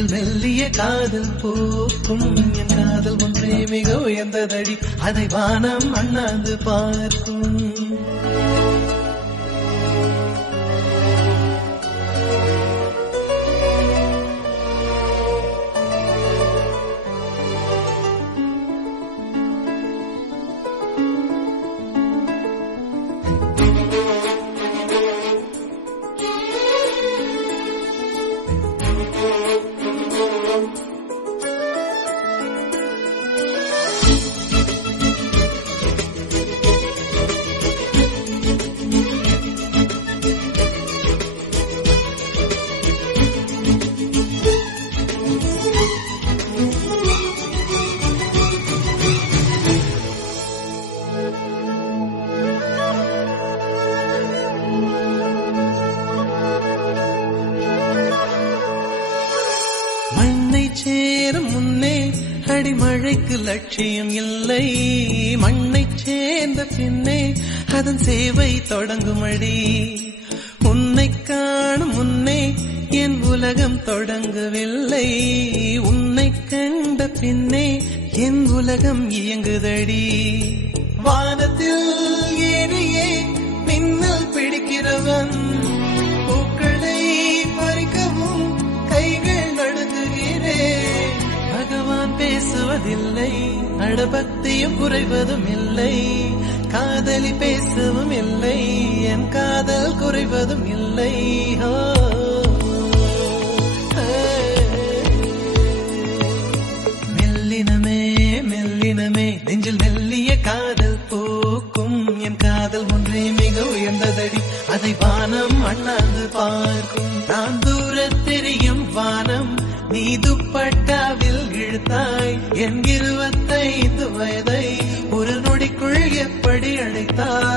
நெஞ்சில் மெல்லிய காதல் போக்கும் என் காதல் ஒன்றே மிக உயர்ந்ததடி அதை வானம் அண்ணாந்து பார்க்கும். சேரும் முன்னே அடிமழைக்கு லட்சியம் இல்லை, மண்ணை சேர்ந்த பின்னே அதன் சேவை தொடங்குமடி. உன்னை காணும் முன்னே என் உலகம் தொடங்கவில்லை, உன்னை கண்ட பின்னே என் உலகம் இயங்குதடி. வானத்தில் ஏறியே மின்னல் பிடிக்கிறவன் பூக்களை பறிக்கவும் கைகள் நடுங்குகிறேன். பகவான் பேசுவதில்லை, அடபக்தியும் குறைவதும் இல்லை, காதலி பேசவும் இல்லை, என் காதல் குறைவதும் இல்லை. மெல்லினமே மெல்லினமே நெஞ்சில் மெல்லிய காதல் போக்கும் என் காதல் ஒன்றே மிக உயர்ந்ததடி அதை வானம் அண்ணாந்து பார்க்கும். நான் தூர தெரியும் வானம் நீ துப்பட்டாவில் இழுத்தாய் என் 25 வயதை ஒரு நொடிக்குள் எப்படி அழைத்தாய்.